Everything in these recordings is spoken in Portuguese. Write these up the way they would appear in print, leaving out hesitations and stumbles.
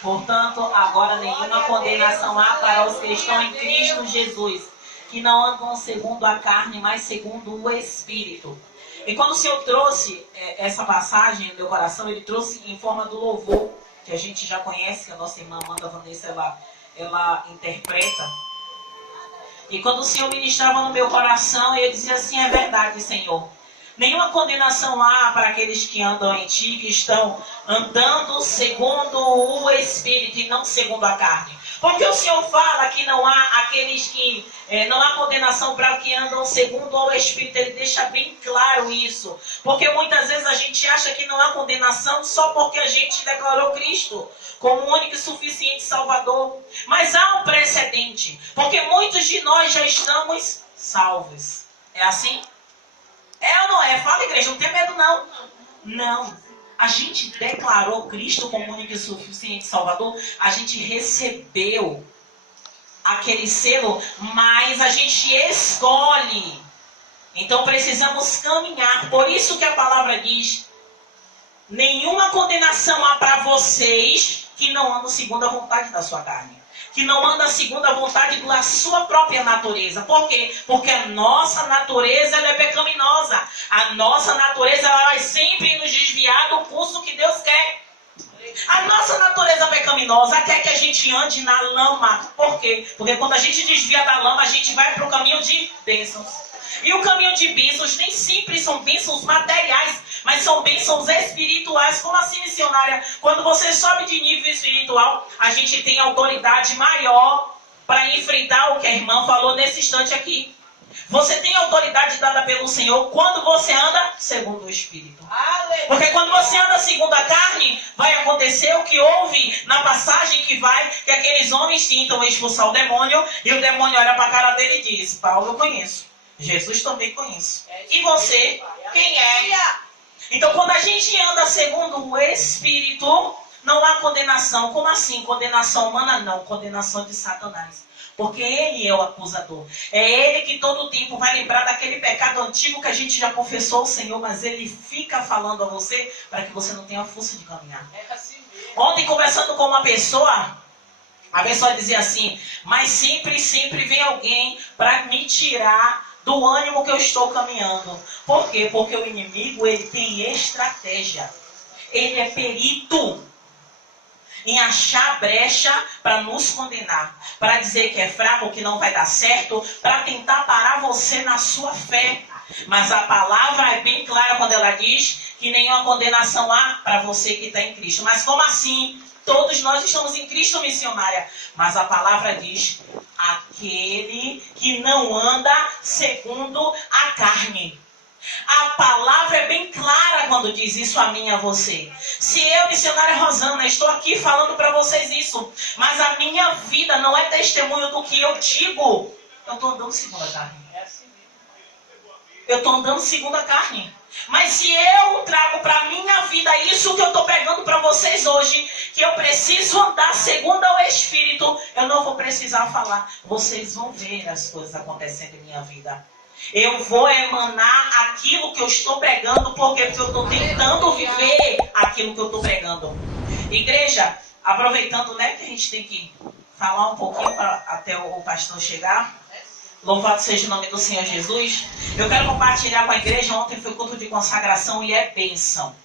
Portanto, agora nenhuma condenação há para os que estão em Cristo Jesus, que não andam segundo a carne, mas segundo o Espírito. E quando o Senhor trouxe essa passagem no meu coração, Ele trouxe em forma do louvor, que a gente já conhece, que a nossa irmã Amanda Vanessa, ela interpreta. E quando o Senhor ministrava no meu coração, eu dizia assim: é verdade, Senhor. Nenhuma condenação há para aqueles que andam em Ti, que estão andando segundo o Espírito e não segundo a carne. Porque o Senhor fala que não há aqueles que... não há condenação para os que andam segundo o Espírito. Ele deixa bem claro isso. Porque muitas vezes a gente acha que não há condenação só porque a gente declarou Cristo como o único e suficiente Salvador. Mas há um precedente. Porque muitos de nós já estamos salvos. É assim? É ou não é? Fala, igreja, não tem medo não. Não. A gente declarou Cristo como único e suficiente Salvador. A gente recebeu aquele selo, mas a gente escolhe. Então precisamos caminhar. Por isso que a palavra diz: nenhuma condenação há para vocês que não andam segundo a vontade da sua carne, que não andam segundo a vontade da sua própria natureza. Por quê? Porque a nossa natureza ela é pecaminosa. A nossa natureza ela vai sempre nos desviar do curso que Deus quer. A nossa natureza pecaminosa quer que a gente ande na lama. Por quê? Porque quando a gente desvia da lama, a gente vai para o caminho de bênçãos. E o caminho de bênçãos nem sempre são bênçãos materiais, mas são bênçãos espirituais. Como assim, missionária? Quando você sobe de nível espiritual, a gente tem autoridade maior para enfrentar o que a irmã falou nesse instante aqui. Você tem autoridade dada pelo Senhor quando você anda segundo o Espírito. Porque quando você anda segundo a carne, vai acontecer o que houve na passagem que aqueles homens tentam expulsar o demônio, e o demônio olha para a cara dele e diz: Paulo eu conheço, Jesus também conheço. E você, quem é? Então quando a gente anda segundo o Espírito, não há condenação. Como assim? Condenação humana? Não, condenação de Satanás. Porque ele é o acusador. É ele que todo o tempo vai lembrar daquele pecado antigo que a gente já confessou ao Senhor, mas ele fica falando a você para que você não tenha força de caminhar. Ontem, conversando com uma pessoa, a pessoa dizia assim: mas sempre vem alguém para me tirar do ânimo que eu estou caminhando. Por quê? Porque o inimigo ele tem estratégia. Ele é perito em achar brecha para nos condenar, para dizer que é fraco, que não vai dar certo, para tentar parar você na sua fé. Mas a palavra é bem clara quando ela diz que nenhuma condenação há para você que está em Cristo. Mas como assim? Todos nós estamos em Cristo, missionária. Mas a palavra diz: aquele que não anda segundo a carne. A palavra é bem clara quando diz isso a mim e a você. Se eu, missionária Rosana, estou aqui falando para vocês isso, mas a minha vida não é testemunho do que eu digo, eu estou andando segundo a carne. Eu estou andando segundo a carne. Mas se eu trago para a minha vida isso que eu estou pregando para vocês hoje, que eu preciso andar segundo o Espírito, eu não vou precisar falar. Vocês vão ver as coisas acontecendo em minha vida. Eu vou emanar aquilo que eu estou pregando, porque eu estou tentando viver aquilo que eu estou pregando. Igreja, aproveitando, né, que a gente tem que falar um pouquinho até o pastor chegar. Louvado seja o nome do Senhor Jesus. Eu quero compartilhar com a igreja. Ontem foi culto de consagração e é bênção.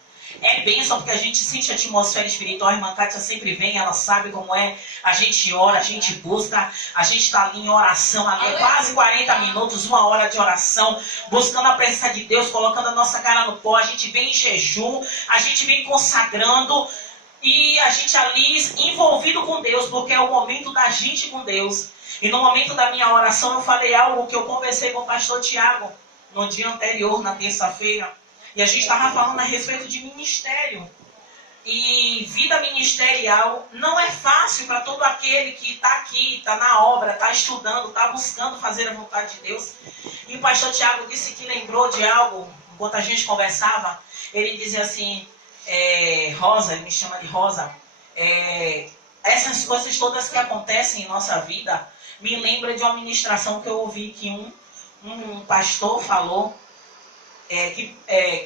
É bênção porque a gente sente a atmosfera espiritual. A irmã Kátia sempre vem, ela sabe como é. A gente ora, a gente busca, a gente está ali em oração, ali quase 40 minutos, 1 hora de oração, buscando a presença de Deus, colocando a nossa cara no pó. A gente vem em jejum, a gente vem consagrando e a gente ali envolvido com Deus, porque é o momento da gente com Deus. E no momento da minha oração eu falei algo que eu conversei com o pastor Tiago no dia anterior, na terça-feira. E a gente estava falando a respeito de ministério. E vida ministerial não é fácil para todo aquele que está aqui, está na obra, está estudando, está buscando fazer a vontade de Deus. E o pastor Tiago disse que lembrou de algo, enquanto a gente conversava. Ele dizia assim: Rosa, ele me chama de Rosa, essas coisas todas que acontecem em nossa vida me lembra de uma ministração que eu ouvi que um pastor falou que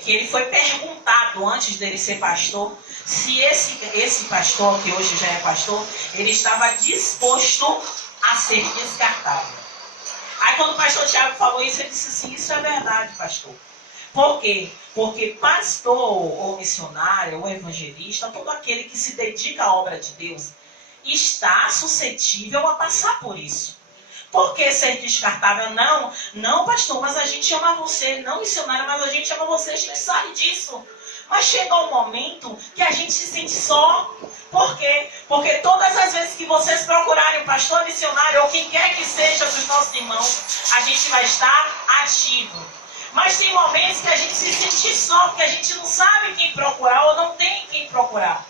ele foi perguntado antes dele ser pastor se esse pastor, que hoje já é pastor, ele estava disposto a ser descartável. Aí quando o pastor Tiago falou isso, ele disse assim, isso é verdade, pastor. Por quê? Porque pastor ou missionário ou evangelista, todo aquele que se dedica à obra de Deus, está suscetível a passar por isso. Por que ser descartável? Não, pastor, mas a gente ama você. Não, missionário, mas a gente ama você, a gente sabe disso. Mas chega um momento que a gente se sente só. Por quê? Porque todas as vezes que vocês procurarem o pastor missionário ou quem quer que seja dos nossos irmãos, a gente vai estar ativo. Mas tem momentos que a gente se sente só, porque a gente não sabe quem procurar ou não tem quem procurar.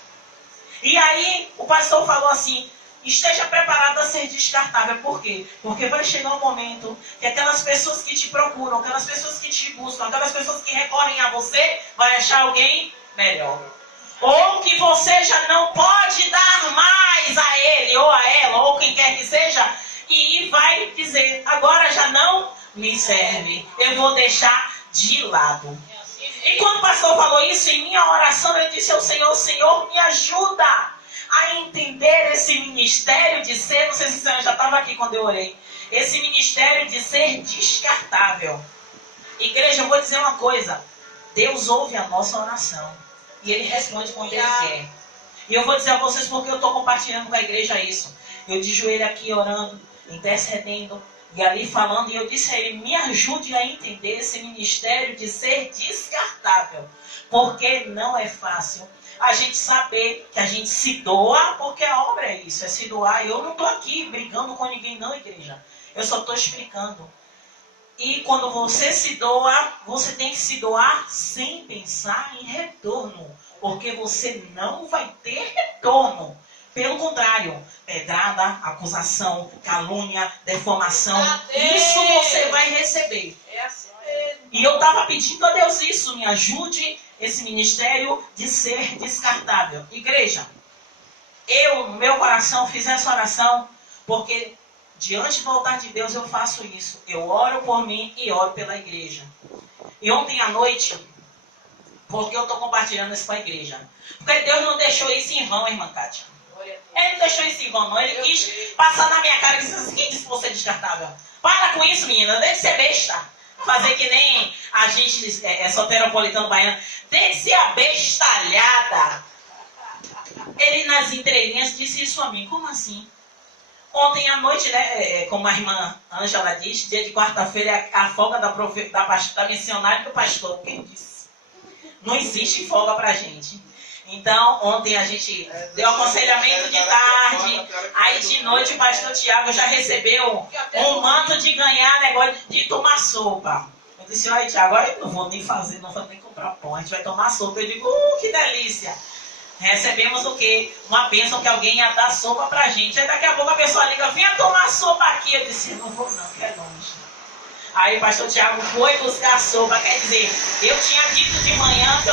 E aí o pastor falou assim, esteja preparado a ser descartável. Por quê? Porque vai chegar um momento que aquelas pessoas que te procuram, aquelas pessoas que te buscam, aquelas pessoas que recorrem a você, vai achar alguém melhor. Ou que você já não pode dar mais a ele, ou a ela, ou quem quer que seja, e vai dizer, agora já não me serve, eu vou deixar de lado. E quando o pastor falou isso, em minha oração eu disse ao Senhor, Senhor, me ajuda a entender esse ministério de ser, não sei se o Senhor já estava aqui quando eu orei, esse ministério de ser descartável. Igreja, eu vou dizer uma coisa, Deus ouve a nossa oração e Ele responde quando Ele quer. E eu vou dizer a vocês porque eu estou compartilhando com a igreja isso. Eu de joelho aqui orando, intercedendo, e ali falando, e eu disse a ele, me ajude a entender esse ministério de ser descartável. Porque não é fácil a gente saber que a gente se doa, porque a obra é isso, é se doar. Eu não estou aqui brigando com ninguém não, igreja. Eu só estou explicando. E quando você se doa, você tem que se doar sem pensar em retorno. Porque você não vai ter retorno. Pelo contrário, pedrada, acusação, calúnia, deformação, isso você vai receber. E eu estava pedindo a Deus isso, me ajude esse ministério de ser descartável. Igreja, eu, no meu coração, fiz essa oração, porque diante do altar de Deus eu faço isso. Eu oro por mim e oro pela igreja. E ontem à noite, porque eu estou compartilhando isso com a igreja, porque Deus não deixou isso em vão, irmã Kátia. Ele não deixou isso em vão, não. Ele quis passar na minha cara e disse assim, quem disse que você é descartável? Para com isso, menina, deixa de ser besta. Fazer que nem a gente soteropolitano baiano. Deixa de ser abestalhada. Ele nas entrelinhas disse isso a mim. Como assim? Ontem à noite, né, como a irmã Ângela diz, dia de quarta-feira é a folga da missionária e do pastor. Quem disse? Não existe folga pra gente. Então, ontem a gente deu aconselhamento de tarde, aí de noite o pastor Tiago já recebeu um manto de ganhar negócio de tomar sopa. Eu disse, olha Tiago, agora eu não vou nem fazer, não vou nem comprar pão, a gente vai tomar sopa. Eu digo, que delícia. Recebemos o quê? Uma bênção que alguém ia dar sopa pra gente. Aí daqui a pouco a pessoa liga, venha tomar sopa aqui. Eu disse, não vou não, que é longe. Aí o pastor Tiago foi buscar sopa, quer dizer, eu tinha dito de manhã que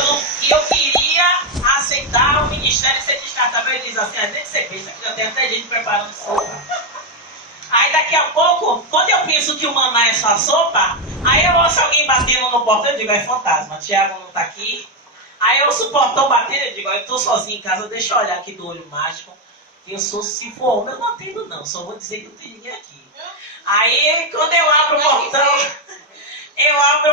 eu queria aceitar o ministério ser descartável. Ele diz assim, tem que ser besta, que já tem até gente preparando sopa. Aí daqui a pouco, quando eu penso que o maná é só sopa, aí eu ouço alguém batendo no portão, eu digo, é fantasma, Tiago não tá aqui. Aí eu ouço o portão batendo, eu digo, eu tô sozinho em casa, deixa eu olhar aqui do olho mágico. Se for homem, eu não atendo não, só vou dizer que não tem ninguém aqui. Aí, quando eu abro o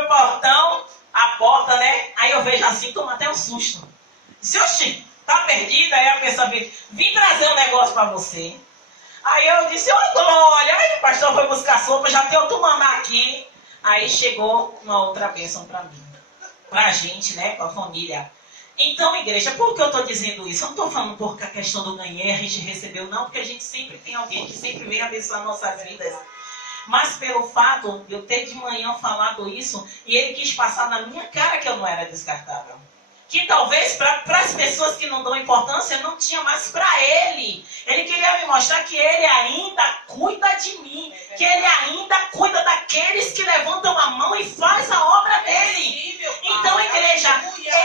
portão, a porta, né? Aí eu vejo assim, toma até um susto. Disse, oxi, tá perdida? Aí a pessoa vim trazer um negócio pra você. Aí eu disse, ô glória, aí o pastor foi buscar sopa, já tem outro maná aqui. Aí chegou uma outra bênção pra mim. Pra gente, né? Pra família. Então, igreja, por que eu estou dizendo isso? Eu não estou falando porque a questão do ganhar a gente recebeu, não, porque a gente sempre tem alguém que sempre vem abençoar nossas vidas. Mas pelo fato de eu ter de manhã falado isso, e ele quis passar na minha cara que eu não era descartável. Que talvez para as pessoas que não dão importância, não tinha mais para ele. Ele queria me mostrar que ele ainda cuida de mim. Que ele ainda cuida daqueles que levantam a mão e faz a obra dele. Então, igreja,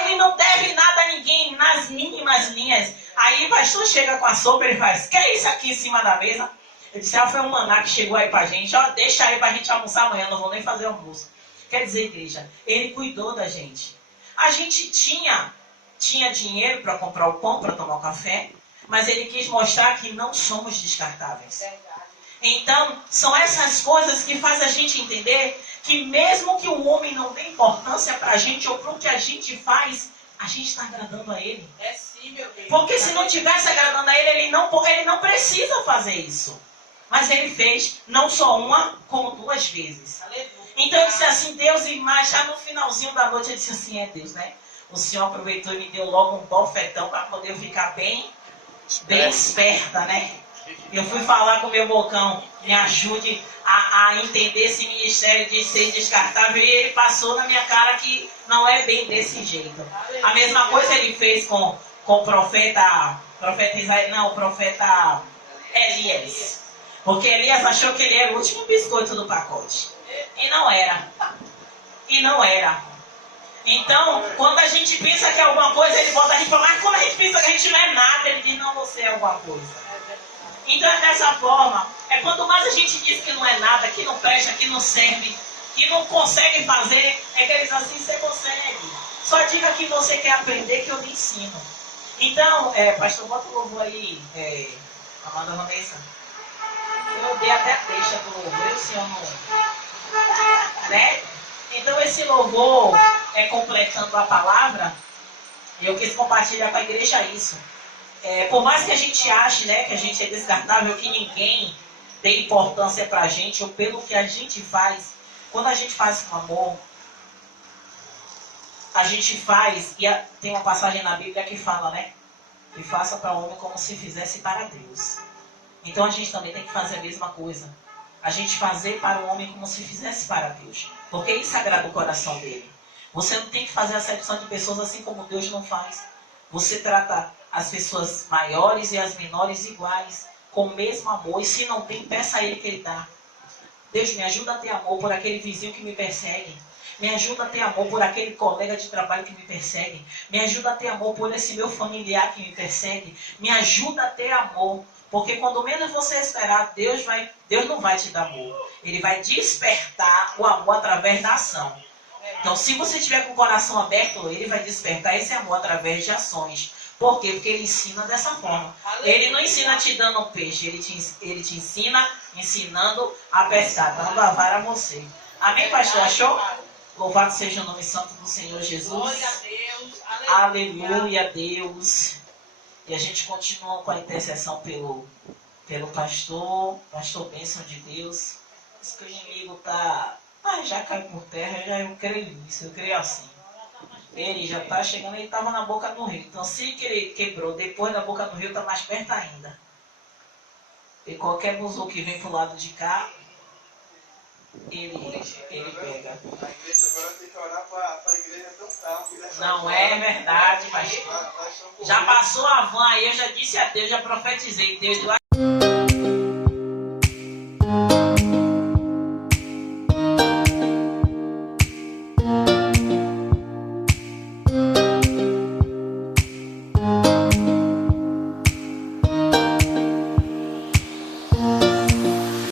ele não deve nada a ninguém nas mínimas linhas. Aí o pastor chega com a sopa e ele faz, que é isso aqui em cima da mesa? Eu disse, foi um maná que chegou aí pra gente, deixa aí pra gente almoçar amanhã, não vou nem fazer almoço. Quer dizer, igreja, ele cuidou da gente. A gente tinha dinheiro para comprar o pão, para tomar o café, mas ele quis mostrar que não somos descartáveis. Então, são essas coisas que fazem a gente entender que mesmo que o homem não dê importância para a gente ou para o que a gente faz, a gente está agradando a ele. É sim, meu Deus. Porque se não tivesse agradando a ele, ele não precisa fazer isso. Mas ele fez não só uma, como 2 vezes. Então eu disse assim, Deus, mas já no finalzinho da noite eu disse assim, Deus, né? O Senhor aproveitou e me deu logo um bofetão para poder eu ficar bem esperta, né? Eu fui falar com o meu bocão, me ajude a entender esse ministério de ser descartável, e ele passou na minha cara que não é bem desse jeito. A mesma coisa ele fez com o profeta Elias. Porque Elias achou que ele era o último biscoito do pacote. E não era. Então, quando a gente pensa que é alguma coisa, ele bota a gente para mas quando a gente pensa que a gente não é nada, ele diz, não, você é alguma coisa. Então é dessa forma. Quanto mais a gente diz que não é nada, que não presta, que não serve, que não consegue fazer, é que eles assim, você consegue. Só diga que você quer aprender que eu lhe ensino. Então, pastor, bota o louvor aí, Amanda Vanessa. Eu dei até a deixa do louvor, o senhor não... Né? Então esse louvor completando a palavra, eu quis compartilhar com a igreja isso. Por mais que a gente ache, né, que a gente é descartável, que ninguém dê importância pra gente, ou pelo que a gente faz, quando a gente faz com amor, a gente faz, e tem uma passagem na Bíblia que fala, né, que faça para o homem como se fizesse para Deus. Então a gente também tem que fazer a mesma coisa. A gente fazer para o homem como se fizesse para Deus. Porque isso agrada o coração dele. Você não tem que fazer acepção de pessoas assim como Deus não faz. Você trata as pessoas maiores e as menores iguais, com o mesmo amor. E se não tem, peça a Ele que Ele dá. Deus, me ajuda a ter amor por aquele vizinho que me persegue. Me ajuda a ter amor por aquele colega de trabalho que me persegue. Me ajuda a ter amor por esse meu familiar que me persegue. Me ajuda a ter amor. Porque quando menos você esperar, Deus não vai te dar amor. Ele vai despertar o amor através da ação. Então, se você tiver com o coração aberto, Ele vai despertar esse amor através de ações. Por quê? Porque Ele ensina dessa forma. Ele não ensina te dando um peixe. Ele te ensina ensinando a pescar, dando a vara a você. Amém, pastor? Achou? Louvado seja o nome santo do Senhor Jesus. Glória a Deus. Aleluia a Deus. E a gente continua com a intercessão pelo pastor bênção de Deus. Diz que o inimigo já caiu por terra, eu creio nisso, eu creio assim. Ele já está chegando, ele estava na boca do rio. Então se ele quebrou depois da boca do rio, está mais perto ainda. E qualquer buzu que vem pro lado de cá, ele pega. A igreja agora tem que orar para a igreja tão calma. Não é verdade, pastor. Já passou a van aí, eu já disse a Deus, já profetizei. Deus, eu